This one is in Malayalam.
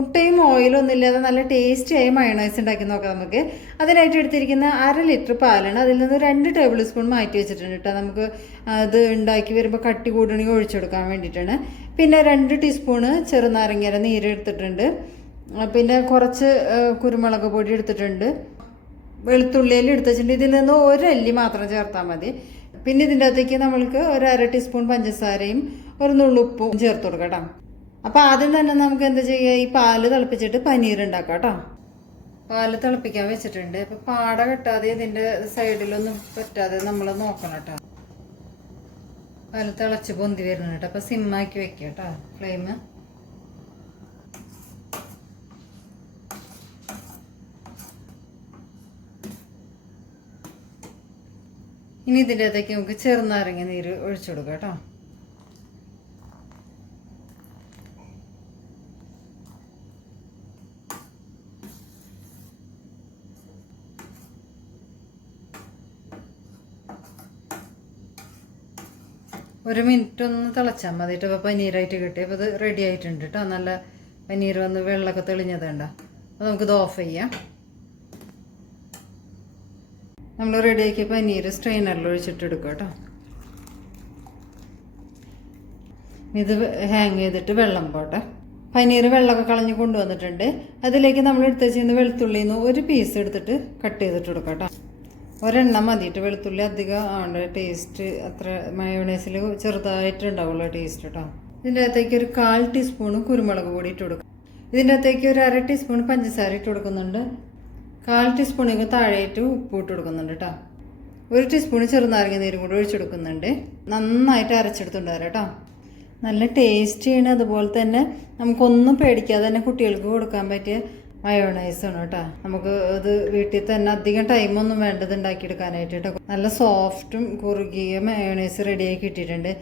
മുട്ടയും ഓയിലും ഒന്നും ഇല്ലാതെ നല്ല ടേസ്റ്റിയായ മയണൈസ് ഉണ്ടാക്കി നോക്കാം നമുക്ക്. അതിനായിട്ട് എടുത്തിരിക്കുന്ന അര ലിറ്റർ പാലാണ് അതിൽ നിന്ന് രണ്ട് ടേബിൾ സ്പൂൺ മാറ്റി വെച്ചിട്ടുണ്ട് കേട്ടോ. നമുക്ക് അത് ഉണ്ടാക്കി വരുമ്പോൾ കട്ടി കൂടണമെങ്കിൽ ഒഴിച്ചെടുക്കാൻ വേണ്ടിയിട്ടാണ്. പിന്നെ രണ്ട് ടീസ്പൂണ് ചെറുനാരങ്ങര നീര് എടുത്തിട്ടുണ്ട്. പിന്നെ കുറച്ച് കുരുമുളക് പൊടി എടുത്തിട്ടുണ്ട്. വെളുത്തുള്ളിയിൽ എടുത്തുവെച്ചിട്ടുണ്ട് ഇതിൽ നിന്ന് ഒരല്ലി മാത്രം ചേർത്താൽ മതി. പിന്നെ ഇതിന്റെ അകത്തേക്ക് നമ്മൾക്ക് ഒരു അര ടീസ്പൂൺ പഞ്ചസാരയും ഒരു നുള്ളുപ്പും ചേർത്ത് കൊടുക്കാം അപ്പോൾ ആദ്യം തന്നെ നമുക്ക് എന്ത് ചെയ്യുക? ഈ പാൽ തിളപ്പിച്ചിട്ട് പനീർ ഉണ്ടാക്കാം കേട്ടോ. പാൽ തിളപ്പിക്കാൻ വെച്ചിട്ടുണ്ട്. അപ്പോൾ പാട കെട്ടാതെ ഇതിന്റെ സൈഡിലൊന്നും പറ്റാതെ നമ്മൾ നോക്കണം കേട്ടോ. പാൽ തിളച്ച് പൊന്തി വരുന്നുണ്ട് കേട്ടോ. അപ്പോൾ സിമ്മാക്കി വെക്കുക കേട്ടോ. ഫ്ലെയിം ഇനി ഇതിന്റെ അകത്തേക്ക് നമുക്ക് ചെറുനാരങ്ങ നീര് ഒഴിച്ചു കൊടുക്കാം കേട്ടോ. ഒരു മിനിറ്റ് ഒന്ന് തിളച്ചാൽ മതി കേട്ടോ അപ്പോൾ പനീറായിട്ട് കിട്ടി. അപ്പോൾ ഇത് റെഡി ആയിട്ടുണ്ട് കേട്ടോ നല്ല പനീർ വന്ന് വെള്ളമൊക്കെ തെളിഞ്ഞത് കണ്ടോ. അപ്പോൾ നമുക്കിത് ഓഫ് ചെയ്യാം. നമ്മൾ റെഡിയാക്കിയ പനീർ സ്ട്രെയിനറിൽ ഒഴിച്ചിട്ട് എടുക്കുക കേട്ടോ ഇത് ഹാങ് ചെയ്തിട്ട് വെള്ളം പോട്ടെ. പനീർ വെള്ളമൊക്കെ കളഞ്ഞ് കൊണ്ടുവന്നിട്ടുണ്ട്. അതിലേക്ക് നമ്മൾ എടുത്ത് വെച്ചിരുന്ന വെളുത്തുള്ളിയിൽ നിന്ന് ഒരു പീസ് എടുത്തിട്ട് കട്ട് ചെയ്തിട്ട് കൊടുക്കാം കേട്ടോ ഒരെണ്ണം മതിയിട്ട് വെളുത്തുള്ളി അധികം ആവണ്ട. ടേസ്റ്റ് അത്ര മയോണൈസിൽ ചെറുതായിട്ടുണ്ടാവുള്ള ടേസ്റ്റ് കേട്ടോ ഇതിന്റെ അകത്തേക്ക് ഒരു കാൽ ടീസ്പൂൺ കുരുമുളക് പൊടി ഇട്ട് കൊടുക്കും. ഇതിന്റെ അകത്തേക്ക് ഒരു അര ടീസ്പൂൺ പഞ്ചസാര ഇട്ട് കൊടുക്കുന്നുണ്ട്. കാൽ ടീസ്പൂണിന് താഴെയിട്ട് ഉപ്പ് ഇട്ട് കൊടുക്കുന്നുണ്ട് കേട്ടോ ഒരു ടീസ്പൂൺ ചെറുനാരങ്ങ നീരും കൂടി ഒഴിച്ചെടുക്കുന്നുണ്ട് നന്നായിട്ട് അരച്ചെടുത്തുണ്ട് കേട്ടോ നല്ല ടേസ്റ്റിയാണ് അതുപോലെ തന്നെ നമുക്കൊന്നും പേടിക്കാതെ തന്നെ കുട്ടികൾക്ക് കൊടുക്കാൻ പറ്റിയ മയോണൈസാണ് കേട്ടോ. നമുക്ക് ഇത് വീട്ടിൽ തന്നെ അധികം ടൈമൊന്നും വേണ്ടത് ഉണ്ടാക്കിയെടുക്കാനായിട്ട് കേട്ടോ. നല്ല സോഫ്റ്റും കുറുകിയ മയോണൈസ് റെഡിയാക്കി കിട്ടിയിട്ടുണ്ട്.